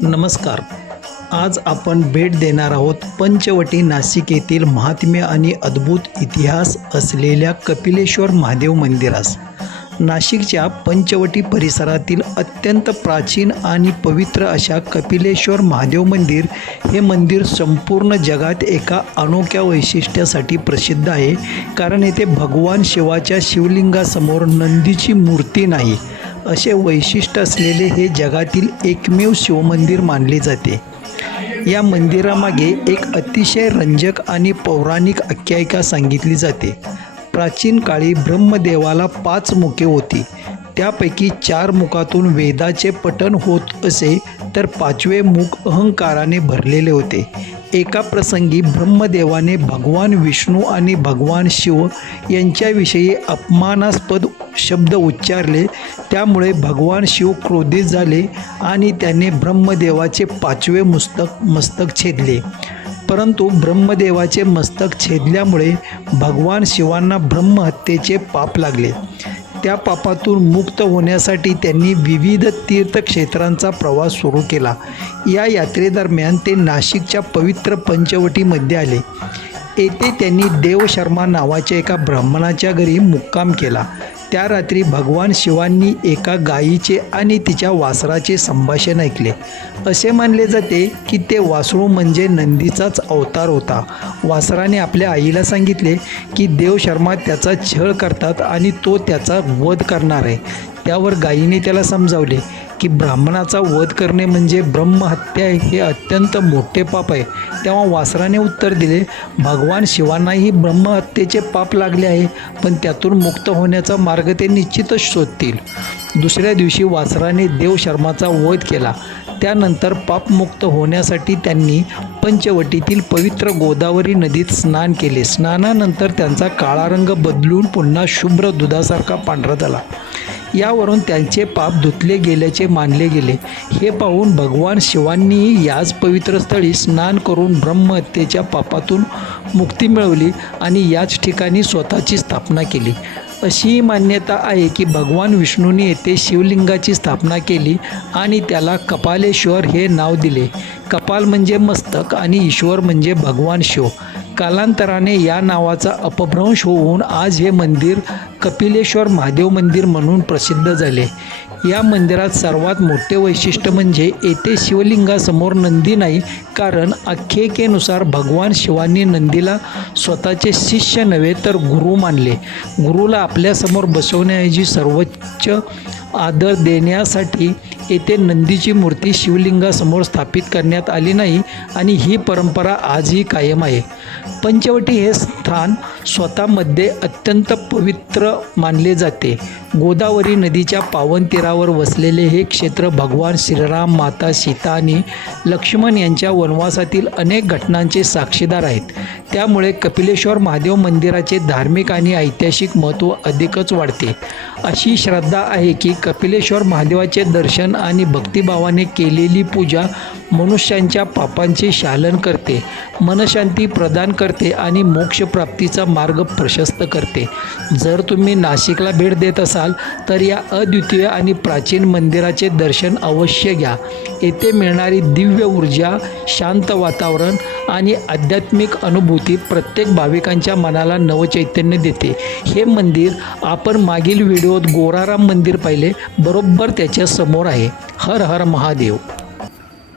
नमस्कार. आज आपण भेट देणार आहोत पंचवटी नाशिक येथील महात्म्य आणि अद्भुत इतिहास असलेल्या कपिलेश्वर महादेव मंदिरास. नाशिकच्या पंचवटी परिसरातील अत्यंत प्राचीन आणि पवित्र अशा कपिलेश्वर महादेव मंदिर हे मंदिर संपूर्ण जगात एका अनोख्या वैशिष्ट्यासाठी प्रसिद्ध आहे. कारण येथे भगवान शिवाच्या शिवलिंगासमोर नंदीची मूर्ती नाही असे वैशिष्ट्य असलेले हे जगातील एकमेव शिवमंदिर मानले जाते. या मंदिरामागे एक अतिशय रंजक आणि पौराणिक आख्यायिका सांगितली जाते. प्राचीन काळी ब्रह्मदेवाला 5 मुखे होती. त्यापैकी 4 मुखातून वेदाचे पठण होत असे, तर 5वे मुख अहंकाराने भरलेले होते. एका प्रसंगी ब्रह्मदेवाने भगवान विष्णू आणि भगवान शिव यांच्याविषयी अपमानास्पद शब्द उच्चारले. त्यामुळे भगवान शिव क्रोधित झाले आणि त्याने ब्रह्मदेवाचे 5वे मस्तक छेदले. परंतु ब्रह्मदेवाचे मस्तक छेदल्यामुळे भगवान शिवांना ब्रह्महत्येचे पाप लागले. त्या पापातून मुक्त होण्यासाठी त्यांनी विविध तीर्थक्षेत्रांचा प्रवास सुरू केला. या यात्रेदरम्यान ते नाशिकच्या पवित्र पंचवटीमध्ये आले. येथे त्यांनी देवशर्मा नावाच्या एका ब्राह्मणाच्या घरी मुक्काम केला. त्या रात्री भगवान शिवांनी एका गायीचे आणि तिच्या वासराचे संभाषण ऐकले. असे मानले जाते की ते वासरू म्हणजे नंदीचाच अवतार होता. वासराने आपल्या आईला सांगितले की देवशर्मा त्याचा छळ करतात आणि तो त्याचा वध करणार आहे. त्यावर गायीने त्याला समजावले की ब्राह्मणाचा वध करणे म्हणजे ब्रह्महत्या हे अत्यंत मोठे पाप आहे. तेव्हा वासराने उत्तर दिले, भगवान शिवांनाही ब्रह्महत्येचे पाप लागले आहे, पण त्यातून मुक्त होण्याचा मार्ग ते निश्चितच शोधतील. दुसऱ्या दिवशी वासराने देवशर्माचा वध केला. त्यानंतर पापमुक्त होण्यासाठी त्यांनी पंचवटीतील पवित्र गोदावरी नदीत स्नान केले. स्नानानंतर त्यांचा काळा रंग बदलून पुन्हा शुभ्र दुधासारखा पांढरा झाला. यावरून त्यांचे पाप धुतले गेल्याचे मानले गेले. हे पाहून भगवान शिवांनीही याच पवित्र स्थळी स्नान करून ब्रह्महत्येच्या पापातून मुक्ती मिळवली आणि याच ठिकाणी स्वतःची स्थापना केली. अशी मान्यता आहे की भगवान विष्णूंनी येथे शिवलिंगाची स्थापना केली आणि त्याला कपालेश्वर हे नाव दिले. कपाल म्हणजे मस्तक आणि ईश्वर म्हणजे भगवान शिव. कालांतराने या नावाचा अपभ्रंश होऊन आज हे मंदिर कपिलेश्वर महादेव मंदिर म्हणून प्रसिद्ध झाले. या मंदिरात सर्वात मोठे वैशिष्ट्य म्हणजे येथे शिवलिंगासमोर नंदी नाही. कारण आख्यायिकेनुसार भगवान शिवांनी नंदीला स्वतःचे शिष्य नव्हे तर गुरु मानले. गुरुला आपल्यासमोर बसवण्याऐवजी सर्वोच्च आदर देण्यासाठी येथे नंदीची मूर्ती शिवलिंगासमोर स्थापित करण्यात आली नाही आणि ही परंपरा आजही कायम आहे. पंचवटी हे स्थान स्वतःमध्ये अत्यंत पवित्र मानले जाते. गोदावरी नदीच्या पावन तीरावर वसलेले हे क्षेत्र भगवान श्रीराम, माता सीता आणि लक्ष्मण यांच्या वनवासातील अनेक घटनांचे साक्षीदार आहेत. त्यामुळे कपिलेश्वर महादेव मंदिराचे धार्मिक आणि ऐतिहासिक महत्त्व अधिकच वाढते. अशी श्रद्धा आहे की कपिलेश्वर महादेवाचे दर्शन आणि भक्तिभावाने केलेली पूजा मनुष्यांच्या पापांचे शालन करते, मनशांती प्रदान करते आणि मोक्षप्राप्तीचा मार्ग प्रशस्त करते. जर तुम्ही नाशिकला भेट देत असाल तर या अद्वितीय आणि प्राचीन मंदिराचे दर्शन अवश्य घ्या. येथे मिळणारी दिव्य ऊर्जा, शांत वातावरण आणि आध्यात्मिक अनुभूती प्रत्येक भाविकांच्या मनाला नवचैतन्य देते. हे मंदिर आपण मागील व्हिडिओत गोराराम मंदिर पाहिले, बरोबर त्याच्या समोर आहे. हर हर महादेव.